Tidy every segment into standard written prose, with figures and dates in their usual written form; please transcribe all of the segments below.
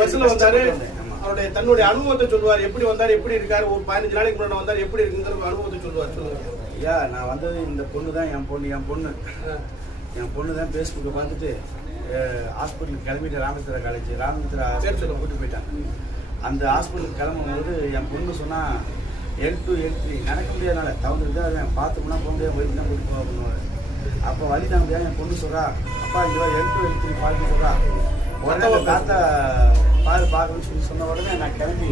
பஸ்ல வந்தாரு. அவருடைய தன்னுடைய அனுபவத்தை சொல்லுவார். எப்படி வந்தாரு, எப்படி இருக்காரு, ஒரு 15 நாளைக்கு முன்னாடி வந்தாரு, எப்படி இருக்குங்கிற அனுபவத்தை சொல்லுவார். சொல்லுங்க. ஐயா, நான் வந்தது இந்த பொண்ணு தான் என் பொண்ணு தான் ஃபேஸ்புக்கை பார்த்துட்டு ஹாஸ்பிட்டலுக்கு கிளம்பிட்டு ராமேஸ்வரா ஹாஸ்பிட்டல் கூப்பிட்டு போயிட்டாங்க. அந்த ஹாஸ்பிட்டலுக்கு கிளம்பும்போது என் பொண்ணு சொன்னால் L2 L3 நடக்க முடியாதனால தவந்துட்டு தான் பார்த்துக்கணும், போக முடியாது, போயிட்டு தான் கூட்டிட்டு போக பண்ணுவார். அப்போ வழி தாங்க முடியாது. என் பொண்ணு சொல்கிறா, அப்பா இங்கே L2 L3 பார்த்து சொல்கிறா, உடனே தாத்தா பார்க்கணும்னு சொல்லி சொன்ன உடனே நான் கிளம்பி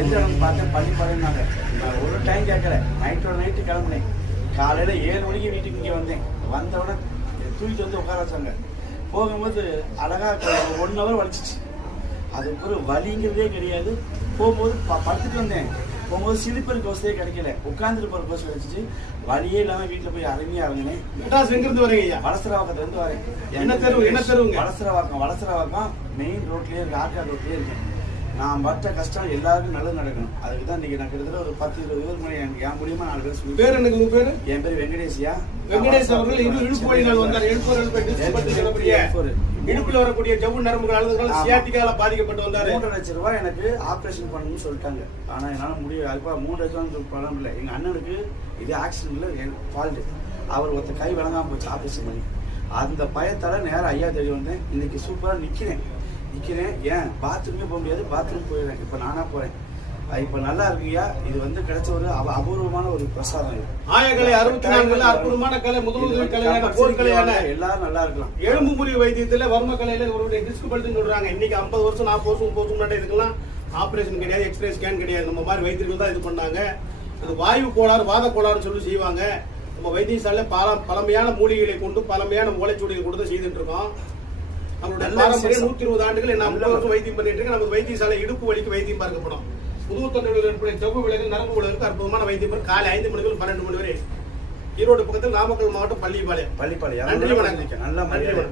எந்த இடம் பார்த்தேன், பள்ளிப்பாளையம்னாங்க. நான் ஒரு டைம் கேட்கல, நைட்டு கிளம்புனேன். காலையில் 7 மணிக்கு வீட்டுக்கு இங்கே வந்தேன். வந்தவுடனே தூக்கிட்டு வந்து உட்கார வச்சாங்க. போகும்போது அழகாக 1 ஹவர் வலிச்சிச்சு. அதுக்கு ஒரு வலிங்கிறதே கிடையாது. போகும்போது படுத்துட்டு வந்தேன். போகும்போது சிலிப்பருக்கு வசதியே கிடைக்கல, உட்காந்துட்டு போகிற பஸ் வச்சுச்சு. வழியே இல்லாமல் வீட்டில் போய் அருமையாக இறங்கினேன். எங்கிருந்து வரீங்க? வளசரவாக்கத்துலேருந்து வரேன். என்ன தெருவுங்க? வளசரவாக்கம் மெயின் ரோட்லேயே இருக்கு, ஆர்காட் ரோட்லேயே இருக்கேன். நான் பட்ட கஷ்டம் எல்லாருக்கும் நல்லது நடக்கணும். அதுக்கு தான் இன்னைக்கு நான் கிட்டத்தட்ட ஒரு 10-20 மணி என் மூலியமா 4 பேர் சொல்லி. பேர் எனக்கு உங்க பேரு? என் பேர் வெங்கடேசியா. வெங்கடேஷ் அவர்கள் இடுப்பு வலினால் வந்தார். இடுப்புல வரக்கூடிய ஜவ்வு நரம்புகள் அழுதுனால சியாட்டிக்கால பாதிக்கப்பட்டு வந்தாரு. 3 லட்சம் ரூபாய் எனக்கு ஆப்ரேஷன் பண்ணணும்னு சொல்லிட்டாங்க. ஆனா என்னால முடியல. அதுப்பா 3 லட்சம் பணம் இல்லை. எங்க அண்ணனுக்கு இது ஆக்சிடென்ட்ல ஃபால்ட். அவர் ஒருத்த கை வழங்காம போச்சு ஆப்ரேஷன் பண்ணி. அந்த பயத்தால நேரம் ஐயா தேடி வந்தேன். இன்னைக்கு சூப்பரா நிக்கிறேன். ஏன் பாத்ரூமே போக முடியாது, பாத்ரூம் போயிடுறேன். இப்ப நானா போறேன். இப்ப நல்லா இருக்குயா. இது வந்து கிடைச்ச ஒரு அபூர்வமான ஒரு பிரசாதம். ஆயக்கலை 64 அற்புதமான கலை, முதல் கலையான போர்க்கலையான எல்லாரும் நல்லா இருக்கலாம். எலும்பு முறிவு வைத்தியத்துல வர்ம கலையில ஒரு டிஸ்க் பல்ட்னு சொல்றாங்க. இன்னைக்கு 50 வருஷம் 40 வருஷம் 30 வருஷம் முன்னாடி இதுக்கெல்லாம் ஆபரேஷன் கிடையாது, எக்ஸ்ரே ஸ்கேன் கிடையாது. நம்ம மாதிரி வைத்தியர்கள் தான் இது பண்ணாங்க. அது வாயு கோளாறு, வாத கோளாறுன்னு சொல்லி செய்வாங்க. நம்ம வைத்தியசாலையில பழமையான மூலிகைகளை கொண்டு, பழமையான மூளைச்சூடிகள் கொண்டு தான் செய்துட்டு இருக்கோம். நம்மளுடைய பாரம்பரிய 120 ஆண்டுகள் 50 வருஷம் வைத்தியம் பண்ணிட்டு இருக்கு. நமக்கு வைத்தியசாலை இடுப்பு வலிக்கு வைத்தியம் பார்க்கப்படும். புதுவு தொண்டர்கள் ஏற்படைய ஜவ்வு விலகல், நரம்பு விலகலுக்கு அற்புதமான வைத்தியம். காலை 5 மணி முதல் 12 மணி வரை ஈரோடு பக்கத்தில் நாமக்கல் மாவட்டம் பள்ளிப்பாளையம். நன்றி வணக்கம். நல்ல மரியாதை.